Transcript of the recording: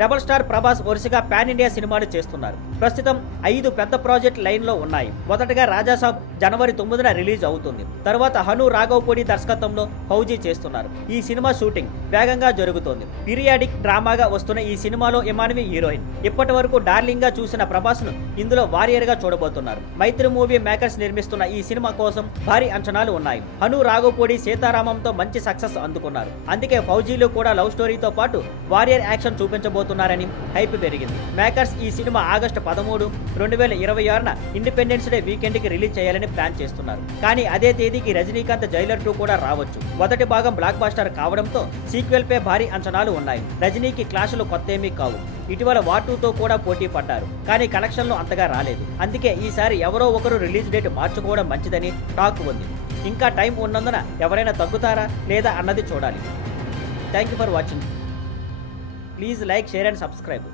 Rebel star Prabhas వరుసగా pan India సినిమాలు చేస్తున్నారు. ప్రస్తుతం 5 పెద్ద ప్రాజెక్ట్ లైన్ లో ఉన్నాయి. మొదటగా రాజాసాబ్ జనవరి 9న రిలీజ్ అవుతుంది. తర్వాత హను రాఘవపూడి దర్శకత్వంలో ఫౌజీ చేస్తున్నారు. ఈ సినిమా షూటింగ్ వేగంగా జరుగుతోంది. పీరియాడిక్ డ్రామాగా వస్తున్న ఈ సినిమాలో ఇమాన్వి హీరోయిన్. ఇప్పటి వరకు డార్లింగ్ గా చూసిన ప్రభాస్ ను ఇందులో వారియర్ గా చూడబోతున్నారు. మైత్రి మూవీ మేకర్స్ నిర్మిస్తున్న ఈ సినిమా కోసం భారీ అంచనాలు ఉన్నాయి. హను రాఘవపూడి సీతారామంతో మంచి సక్సెస్ అందుకున్నారు. అందుకే ఫౌజీలో కూడా లవ్ స్టోరీతో పాటు వారియర్ యాక్షన్ చూపించబోతున్నారని హైప్ పెరిగింది. మేకర్స్ ఈ సినిమా ఆగస్టు 13, 2026న ఇండిపెండెన్స్ డే వీకెండ్ కి రిలీజ్ చేయాలని ప్లాన్ చేస్తున్నారు. కానీ అదే తేదీకి రజనీకాంత్ జైలర్ 2 కూడా రావచ్చు. మొదటి భాగం బ్లాక్ బాస్టర్ కావడంతో సీక్వెల్ పై భారీ అంచనాలు ఉన్నాయి. రజనీకి క్లాషులు కొత్తేమీ కావు. ఇటీవల వార్ 2తో కూడా పోటీ పడ్డారు. కానీ కలెక్షన్లు అంతగా రాలేదు. అందుకే ఈసారి ఎవరో ఒకరు రిలీజ్ డేట్ మార్చుకోవడం మంచిదని టాక్ ఉంది. ఇంకా టైం ఉన్నందున ఎవరైనా తగ్గుతారా లేదా అన్నది చూడాలి. Thank you for watching. Please like, share and subscribe.